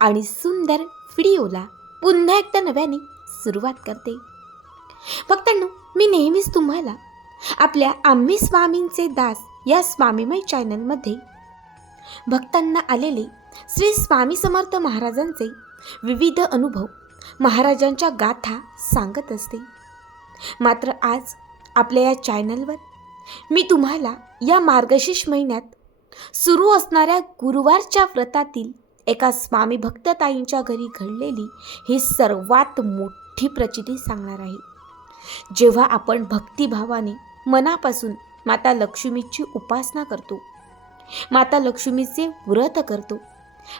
आणि सुंदर व्हिडिओला पुन्हा एकदा नव्याने सुरुवात करते. भक्तांनो मी नेहमीच तुम्हाला आपल्या आम्ही स्वामींचे दास या स्वामीमय चॅनलमध्ये भक्तांना आलेले श्री स्वामी समर्थ महाराजांचे विविध अनुभव महाराजांच्या गाथा सांगत असते. मात्र आज आपल्या या चॅनलवर मी तुम्हाला या मार्गशीर्ष महिन्यात सुरू असणाऱ्या गुरुवारच्या व्रतातील एका स्वामी भक्तताईंच्या घरी घडलेली ही सर्वात मोठी प्रचिती सांगणार आहे. जेव्हा आपण भक्तिभावाने मनापासून माता लक्ष्मीची उपासना करतो माता लक्ष्मीचे व्रत करतो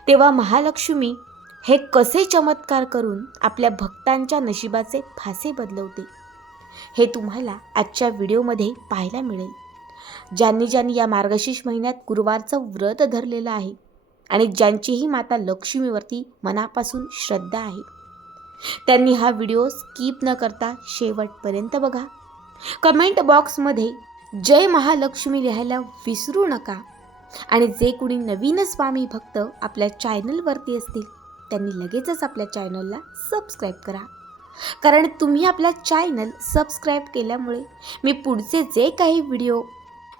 तेव्हा महालक्ष्मी हे कसे चमत्कार करून आपल्या भक्तांच्या नशिबाचे फासे बदलवते हे तुम्हाला आजच्या व्हिडिओमध्ये पाहायला मिळेल. ज्यांनी ज्यांनी या मार्गशीर्ष महिन्यात गुरुवारचं व्रत धरलेलं आहे आणि ज्यांचीही माता लक्ष्मीवरती मनापासून श्रद्धा आहे. त्यांनी हा व्हिडिओ स्किप न करता शेवटपर्यंत बघा. कमेंट बॉक्समध्ये जय महालक्ष्मी लिहायला विसरू नका. आणि जे कुणी नवीन स्वामी भक्त आपल्या चॅनलवरती असतील त्यांनी लगेचच आपल्या चॅनलला सबस्क्राईब करा. कारण तुम्ही आपला चॅनल सबस्क्राईब केल्यामुळे मी पुढचे जे काही व्हिडिओ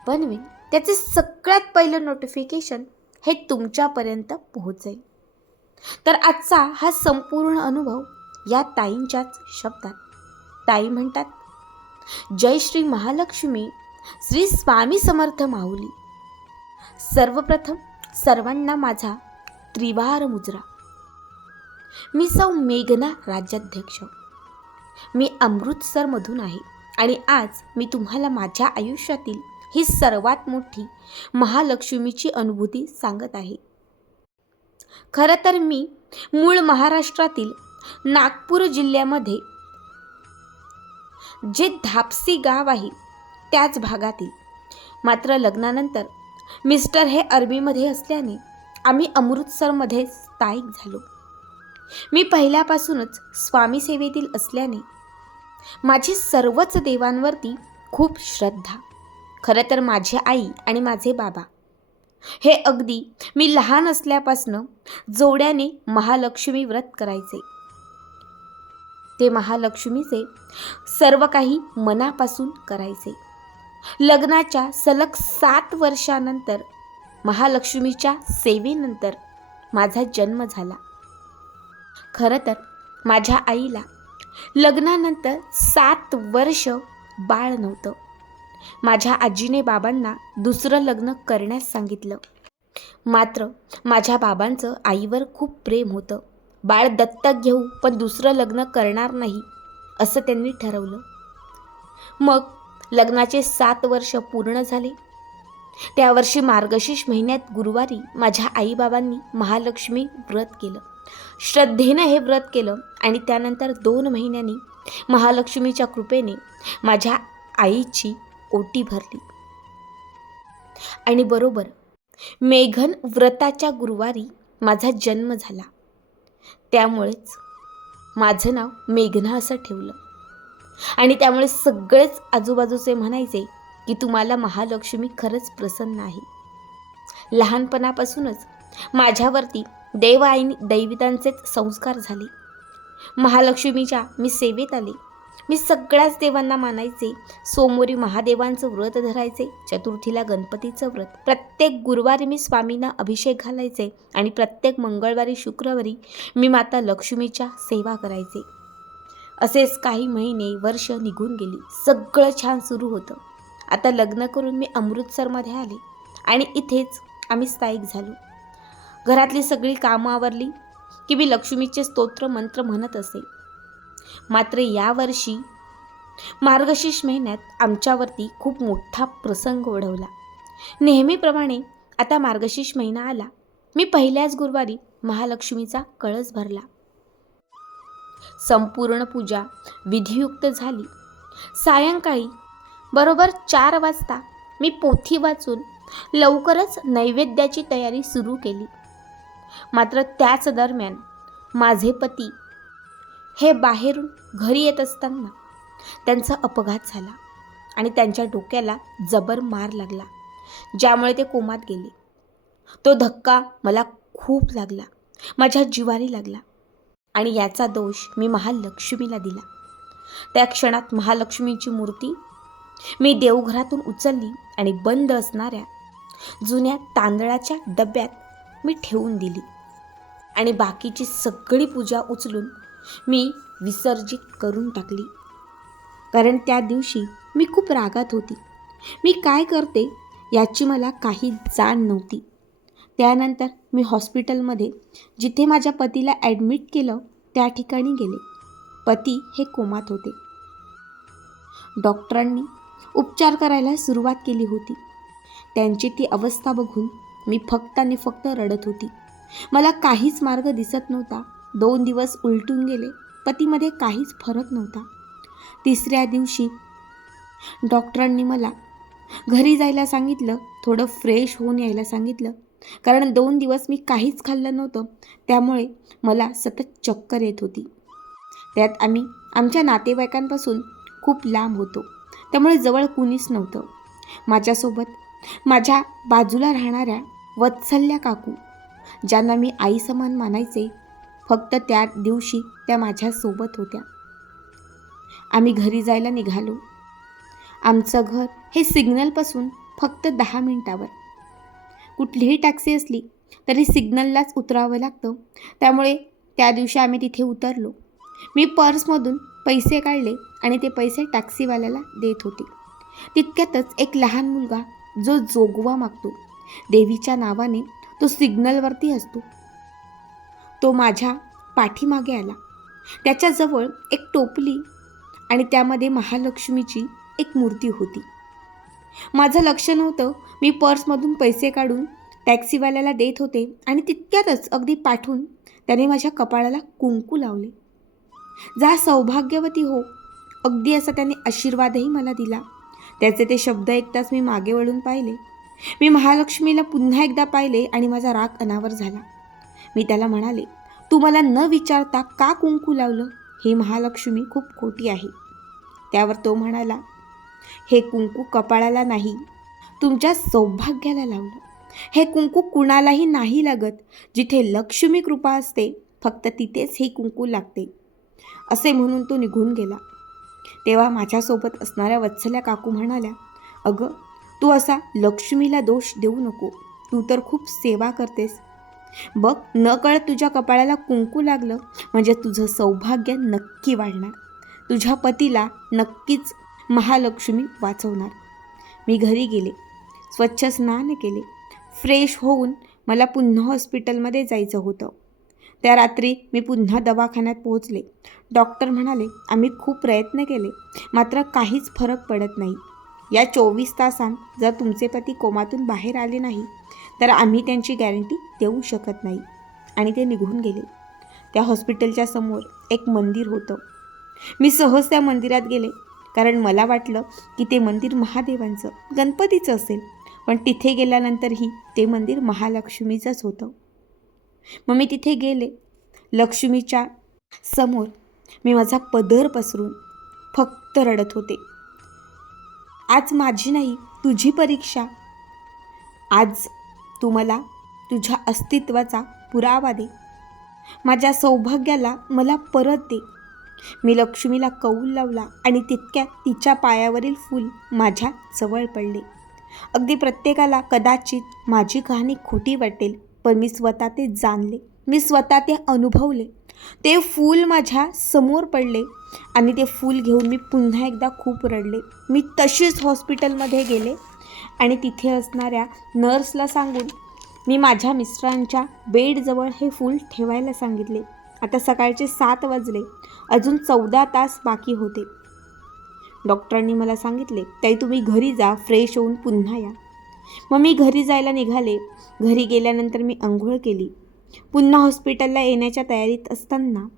बनवेन त्याचे सगळ्यात पहिलं नोटिफिकेशन हे तुमच्यापर्यंत पोहोचेल. तर आजचा हा संपूर्ण अनुभव या ताईंच्याच शब्दात. ताई म्हणतात जय श्री महालक्ष्मी श्री स्वामी समर्थ माऊली. सर्वप्रथम सर्वांना माझा त्रिवार मुजरा. मी सौ मेघना राज्याध्यक्ष. मी अमृतसरमधून आहे आणि आज मी तुम्हाला माझ्या आयुष्यातील ही सर्वात मोठी महालक्ष्मीची अनुभूती सांगत आहे. खरं तर मी मूळ महाराष्ट्रातील नागपूर जिल्ह्यामध्ये जे धापसी गाव आहे त्याच भागातील मात्र लग्नानंतर मिस्टर हे अरबीमध्ये असल्याने आम्ही अमृतसरमध्ये स्थायिक झालो. मी पहिल्यापासूनच स्वामी सेवेतील असल्याने माझी सर्वच देवांवरती खूप श्रद्धा खरं तर माझी आई आणि माझे बाबा. हे अगदी मी लहान असल्यापासनं जोड्याने महालक्ष्मी व्रत करायचे. ते महालक्ष्मीचे सर्व काही मनापासून करायचे. लग्नाच्या सलग सात वर्षानंतर महालक्ष्मीच्या सेवेनंतर माझा जन्म झाला. खरं तर माझ्या आईला लग्नानंतर सात वर्ष बाळ नव्हतं. माझ्या आजीने बाबांना दुसरं लग्न करण्यास सांगितलं. मात्र माझ्या बाबांचं आईवर खूप प्रेम होतं. बाळ दत्तक घेऊ पण दुसरं लग्न करणार नाही असं त्यांनी ठरवलं. मग लग्नाचे सात वर्ष पूर्ण झाले. त्या वर्षी मार्गशीर्ष महिन्यात गुरुवारी माझ्या आईबाबांनी महालक्ष्मी व्रत केलं. श्रद्धेनं हे व्रत केलं आणि त्यानंतर दोन महिन्यांनी महालक्ष्मीच्या कृपेने माझ्या आईची ओटी भरली. आणि बरोबर मेघन व्रताच्या गुरुवारी माझा जन्म झाला. त्यामुळेच माझं नाव मेघना असं ठेवलं. आणि त्यामुळे सगळेच आजूबाजूचे म्हणायचे की तुम्हाला महालक्ष्मी खरंच प्रसन्न आहे. लहानपणापासूनच माझ्यावरती देव आणि दैवितांचेच संस्कार झाले. महालक्ष्मीच्या मी सेवेत आले. मी सगळ्याच देवांना मानायचे. सोमवारी महादेवांचं व्रत धरायचे चतुर्थीला गणपतीचं व्रत. प्रत्येक गुरुवारी मी स्वामींना अभिषेक घालायचे आणि प्रत्येक मंगळवारी शुक्रवारी मी माता लक्ष्मीच्या सेवा करायचे. असेच काही महिने वर्ष निघून गेली. सगळं छान सुरू होतं. आता लग्न करून मी अमृतसरमध्ये आले आणि इथेच आम्ही स्थायिक झालो. घरातली सगळी कामं आवरली की मी लक्ष्मीचे स्तोत्र मंत्र म्हणत असे. मात्र यावर्षी मार्गशीर्ष महिन्यात आमच्यावरती खूप मोठा प्रसंग ओढवला. नेहमीप्रमाणे आता मार्गशीर्ष महिना आला. मी पहिल्याच गुरुवारी महालक्ष्मीचा कळस भरला. संपूर्ण पूजा विधियुक्त झाली. सायंकाळी बरोबर चार वाजता मी पोथी वाचून लवकरच नैवेद्याची तयारी सुरू केली. मात्र त्याच दरम्यान माझे पती हे बाहेरून घरी येत असताना त्यांचा अपघात झाला आणि त्यांच्या डोक्याला जबर मार लागला ज्यामुळे ते कोमात गेले. तो धक्का मला खूप लागला माझ्या जिवारी लागला आणि याचा दोष मी महालक्ष्मीला दिला. त्या क्षणात महालक्ष्मीची मूर्ती मी देवघरातून उचलली आणि बंद असणाऱ्या जुन्या तांदळाच्या डब्यात मी ठेवून दिली आणि बाकीची सगळी पूजा उचलून मी विसर्जित करून टाकली. कारण त्या दिवशी मी खूप रागात होती. मी काय करते याची मला काही जाण नव्हती. त्यानंतर मी हॉस्पिटलमध्ये जिथे माझ्या पतीला ॲडमिट केलं त्या ठिकाणी गेले. पती हे कोमात होते. डॉक्टरांनी उपचार करायला सुरुवात केली होती. त्यांची ती अवस्था बघून मी फक्त आणि फक्त रडत होती. मला काहीच मार्ग दिसत नव्हता. दोन दिवस उलटून गेले. पतीमध्ये काहीच फरक नव्हता. तिसऱ्या दिवशी डॉक्टरांनी मला घरी जायला सांगितलं थोडं फ्रेश होऊन यायला सांगितलं. कारण दोन दिवस मी काहीच खाल्लं नव्हतं. त्यामुळे मला सतत चक्कर येत होती. त्यात आम्ही आमच्या नातेवाईकांपासून खूप लांब होतो. त्यामुळे जवळ कुणीच नव्हतं. माझ्यासोबत माझ्या बाजूला राहणाऱ्या वत्सल्या काकू ज्यांना मी आई समान मानायचे फक्त त्या दिवशी त्या माझ्यासोबत होत्या. आम्ही घरी जायला निघालो. आमचं घर हे सिग्नलपासून फक्त दहा मिनिटावर. कुठलीही टॅक्सी असली तरी सिग्नललाच उतरावं लागतं. त्यामुळे त्या दिवशी आम्ही तिथे उतरलो. मी पर्समधून पैसे काढले आणि ते पैसे टॅक्सीवाल्याला देत होते. तितक्यातच एक लहान मुलगा जो जोगवा मागतो देवीच्या नावाने तो सिग्नलवरती असतो. तो माझ्या पाठीमागे आला. त्याच्याजवळ एक टोपली आणि त्यामध्ये महालक्ष्मीची एक मूर्ती होती. माझं लक्ष नव्हतं. मी पर्समधून पैसे काढून टॅक्सीवाल्याला देत होते आणि तितक्यातच अगदी पाठून त्याने माझ्या कपाळाला कुंकू लावले. जा सौभाग्यवती हो. अगदी असा त्याने आशीर्वादही मला दिला. त्याचे ते शब्द ऐकताच मी मागे वळून पाहिले. मी महालक्ष्मीला पुन्हा एकदा पाहिले आणि माझा राग अनावर झाला. मी त्याला म्हणाले तू मला न विचारता का कुंकू लावलं? ही महालक्ष्मी खूप खोटी आहे. त्यावर तो म्हणाला हे कुंकू कपाळाला नाही तुमच्या सौभाग्याला लावलं. हे कुंकू कुणालाही नाही लागत. जिथे लक्ष्मी कृपा असते फक्त तिथेच हे कुंकू लागते. असे म्हणून तो निघून गेला. तेव्हा माझ्यासोबत असणाऱ्या वत्सल्या काकू म्हणाल्या अगं तू असा लक्ष्मीला दोष देऊ नको. तू तर खूप सेवा करतेस. बघ न कळत तुझ्या कपाळाला कुंकू लागलं म्हणजे तुझं सौभाग्य नक्की वाढणार. तुझ्या पतीला नक्कीच महालक्ष्मी वाचवणार. मी घरी गेले स्वच्छ स्नान केले फ्रेश होऊन मला पुन्हा हॉस्पिटलमध्ये जायचं होतं. त्या रात्री मी पुन्हा दवाखान्यात पोहोचले. डॉक्टर म्हणाले आम्ही खूप प्रयत्न केले मात्र काहीच फरक पडत नाही. या चोवीस तासांत जर तुमचे पती कोमातून बाहेर आले नाही तर आम्ही त्यांची गॅरंटी देऊ शकत नाही. आणि ते निघून गेले. त्या हॉस्पिटलच्या समोर एक मंदिर होतं. मी सहज त्या मंदिरात गेले कारण मला वाटलं की ते मंदिर महादेवांचं गणपतीचं असेल. पण तिथे गेल्यानंतरही ते मंदिर महालक्ष्मीचंच होतं. मग मी तिथे गेले. लक्ष्मीच्या समोर मी माझा पदर पसरून फक्त रडत होते. आज माझी नाही तुझी परीक्षा. आज तू मला तुझ्या अस्तित्वाचा पुरावा दे. माझ्या सौभाग्याला मला परत दे. मी लक्ष्मीला कौल लावला आणि तितक्या तिच्या पायावरील फूल माझ्या जवळ पडले. अगदी प्रत्येकाला कदाचित माझी कहाणी खोटी वाटेल पण मी स्वतः ते जाणले. मी स्वतः ते अनुभवले. ते फूल माझ्यासमोर पडले आणि ते फूल घेऊन मी पुन्हा एकदा खूप रडले. मी तशीच हॉस्पिटलमध्ये गेले आणि तिथे असणाऱ्या नर्सला सांगून मी माझ्या मिस्टरांच्या बेडजवळ हे फूल ठेवायला सांगितले. आता सकाळचे सात वाजले. अजून चौदा तास बाकी होते. डॉक्टरांनी मला सांगितले ताई तुम्ही घरी जा फ्रेश होऊन पुन्हा या. मग मी घरी जायला निघाले. घरी गेल्यानंतर मी आंघोळ केली. पुन्हा हॉस्पिटलला येण्याच्या तयारीत असताना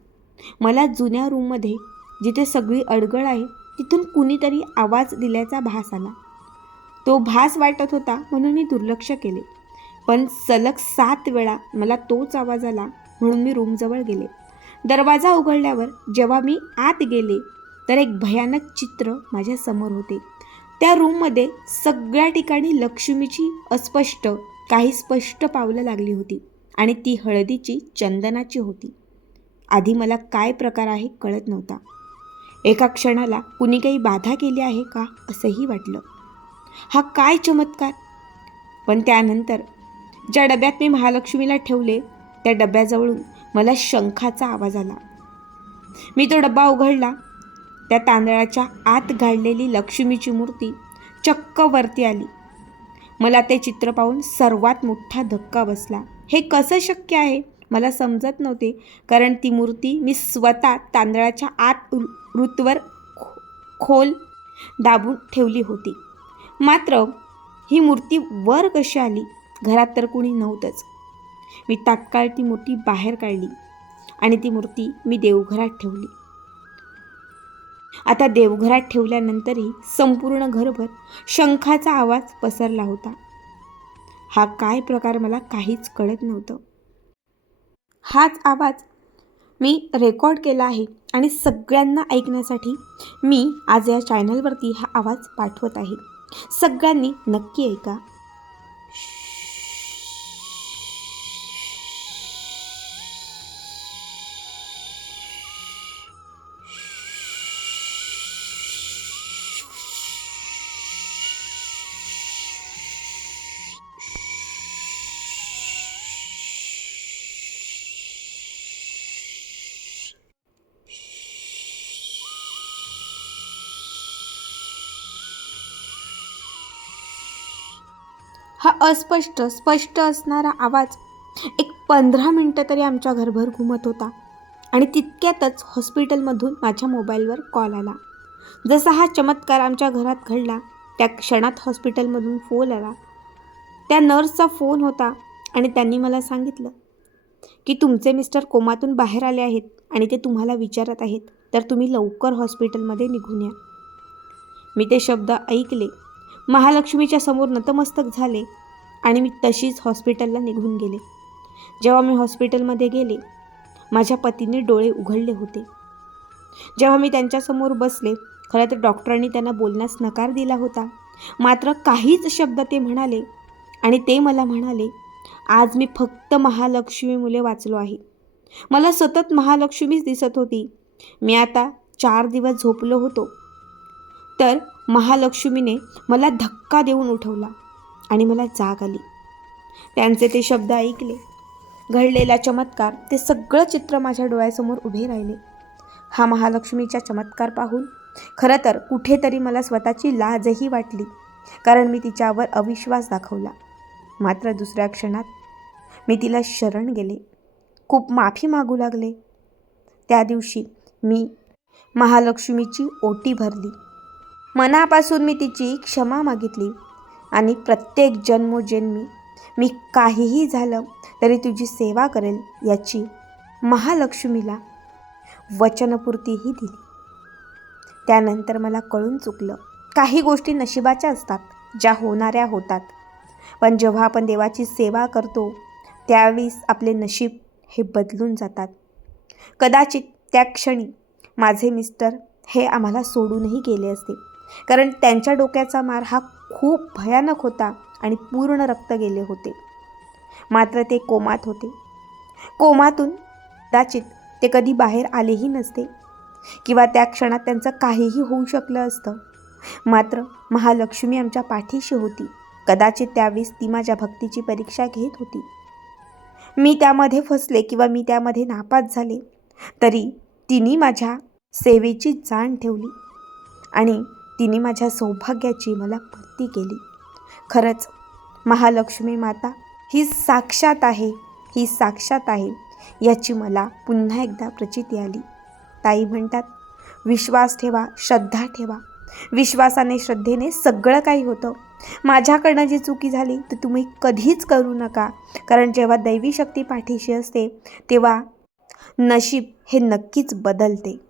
मला जुन्या रूममध्ये जिथे सगळी अडगळ आहे तिथून कुणीतरी आवाज दिल्याचा भास आला. तो भास वाटत होता म्हणून मी दुर्लक्ष केले. पण सलग सात वेळा मला तोच आवाज आला म्हणून मी रूमजवळ गेले. दरवाजा उघडल्यावर जेव्हा मी आत गेले तर एक भयानक चित्र माझ्यासमोर होते. त्या रूममध्ये सगळ्या ठिकाणी लक्ष्मीची अस्पष्ट काही स्पष्ट पावलं लागली होती. आणि ती हळदीची चंदनाची होती. आधी मला काय प्रकार आहे कळत नव्हता. एका क्षणाला कुणी काही बाधा केली आहे का असंही वाटलं. हा काय चमत्कार? पण त्यानंतर ज्या डब्यात मी महालक्ष्मीला ठेवले त्या डब्याजवळून मला शंखाचा आवाज आला. मी तो डब्बा उघडला. त्या तांदळाच्या आत घाललेली लक्ष्मीची मूर्ती चक्क वरती आली. मला ते चित्र पाहून सर्वात मोठा धक्का बसला. हे कसं शक्य आहे? मला समजत नव्हते. कारण ती मूर्ती मी स्वतः तांदळाच्या आत ऋतवर खोल दाबून ठेवली होती. मात्र ही मूर्ती वर कशी आली? घरात तर कुणी नव्हतंच. मी तात्काळ ती मूर्ती बाहेर काढली आणि ती मूर्ती मी देवघरात ठेवली. आता देवघरात ठेवल्यानंतरही संपूर्ण घरभर शंखाचा आवाज पसरला होता. हा काय प्रकार मला काहीच कळत नव्हतं. हाच आवाज मी रेकॉर्ड केला आहे आणि सगळ्यांना ऐकण्यासाठी मी आज या चॅनलवरती हा आवाज पाठवत आहे. सगळ्यांनी नक्की ऐका. हा अस्पष्ट स्पष्ट असणारा आवाज एक पंधरा मिनटं तरी आमच्या घरभर घुमत होता. आणि तितक्यातच हॉस्पिटलमधून माझ्या मोबाईलवर कॉल आला. जसा हा चमत्कार आमच्या घरात घडला त्या क्षणात हॉस्पिटलमधून फोन आला. त्या नर्सचा फोन होता आणि त्यांनी मला सांगितलं की तुमचे मिस्टर कोमातून बाहेर आले आहेत आणि ते तुम्हाला विचारत आहेत तर तुम्ही लवकर हॉस्पिटलमध्ये निघून या. मी ते शब्द ऐकले. महालक्ष्मीच्या समोर नतमस्तक झाले आणि मी तशीच हॉस्पिटलला निघून गेले. जेव्हा मी हॉस्पिटलमध्ये गेले माझ्या पतीने डोळे उघडले होते. जेव्हा मी त्यांच्यासमोर बसले खरं तर डॉक्टरांनी त्यांना बोलण्यास नकार दिला होता. मात्र काहीच शब्द ते म्हणाले आणि ते मला म्हणाले आज मी फक्त महालक्ष्मी मुले वाचलो आहे. मला सतत महालक्ष्मीच दिसत होती. मी आता चार दिवस झोपलो होतो. तर महालक्ष्मीने मला धक्का देऊन उठवला आणि मला जाग आली. त्यांचे ते शब्द ऐकले. घडलेला चमत्कार ते सगळं चित्र माझ्या डोळ्यासमोर उभे राहिले. हा महालक्ष्मीचा चमत्कार पाहून खरं तर कुठेतरी मला स्वतःची लाजही वाटली कारण मी तिच्यावर अविश्वास दाखवला. मात्र दुसऱ्या क्षणात मी तिला शरण गेले. खूप माफी मागू लागले. त्या दिवशी मी महालक्ष्मीची ओटी भरली. मनापासून मी तिची क्षमा मागितली. आणि प्रत्येक जन्मोजन्मी मी काहीही झालं तरी तुझी सेवा करेल याची महालक्ष्मीला वचनपूर्तीही दिली. त्यानंतर मला कळून चुकलं. काही गोष्टी नशिबाच्या असतात ज्या होणाऱ्या होतात. पण जेव्हा आपण देवाची सेवा करतो त्यावेळीस आपले नशीब हे बदलून जातात. कदाचित त्या क्षणी माझे मिस्टर हे आम्हाला सोडूनही गेले असते. कारण त्यांच्या डोक्याचा मार हा खूप भयानक होता आणि पूर्ण रक्त गेले होते. मात्र ते कोमात होते. कोमातून कदाचित ते कधी बाहेर आलेही नसते किंवा त्या क्षणात त्यांचं काहीही होऊ शकलं असतं. मात्र महालक्ष्मी आमच्या पाठीशी होती. कदाचित त्यावेळेस ती माझ्या भक्तीची परीक्षा घेत होती. मी त्यामध्ये फसले किंवा मी त्यामध्ये नापास झाले तरी तिने माझ्या सेवेची जाण ठेवली आणि तिने माझ्या सौभाग्याची मला भक्ती केली. खरंच महालक्ष्मी माता ही साक्षात आहे ही साक्षात आहे याची मला पुन्हा एकदा प्रचिती आली. ताई म्हणतात विश्वास ठेवा श्रद्धा ठेवा. विश्वासाने श्रद्धेने सगळं काही होतं. माझ्याकडनं जी चुकी झाली तर तुम्ही कधीच करू नका. कारण जेव्हा दैवी शक्ती पाठीशी असते तेव्हा नशीब हे नक्कीच बदलते.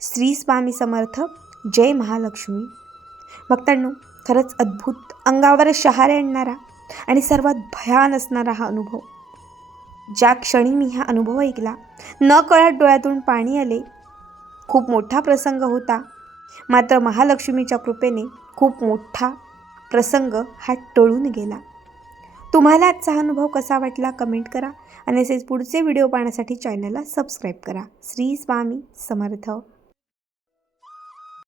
श्री स्वामी समर्थ जय महालक्ष्मी. भक्तांनो खरंच अद्भुत अंगावर शहारे आणणारा आणि सर्वात भयान असणारा हा अनुभव. ज्या क्षणी मी हा अनुभव ऐकला न कळत डोळ्यातून पाणी आले. खूप मोठा प्रसंग होता. मात्र महालक्ष्मीच्या कृपेने खूप मोठा प्रसंग हा टळून गेला. तुम्हाला आजचा अनुभव कसा वाटला कमेंट करा आणि असेच पुढचे व्हिडिओ पाहण्यासाठी चॅनलला सबस्क्राईब करा. श्री स्वामी समर्थ.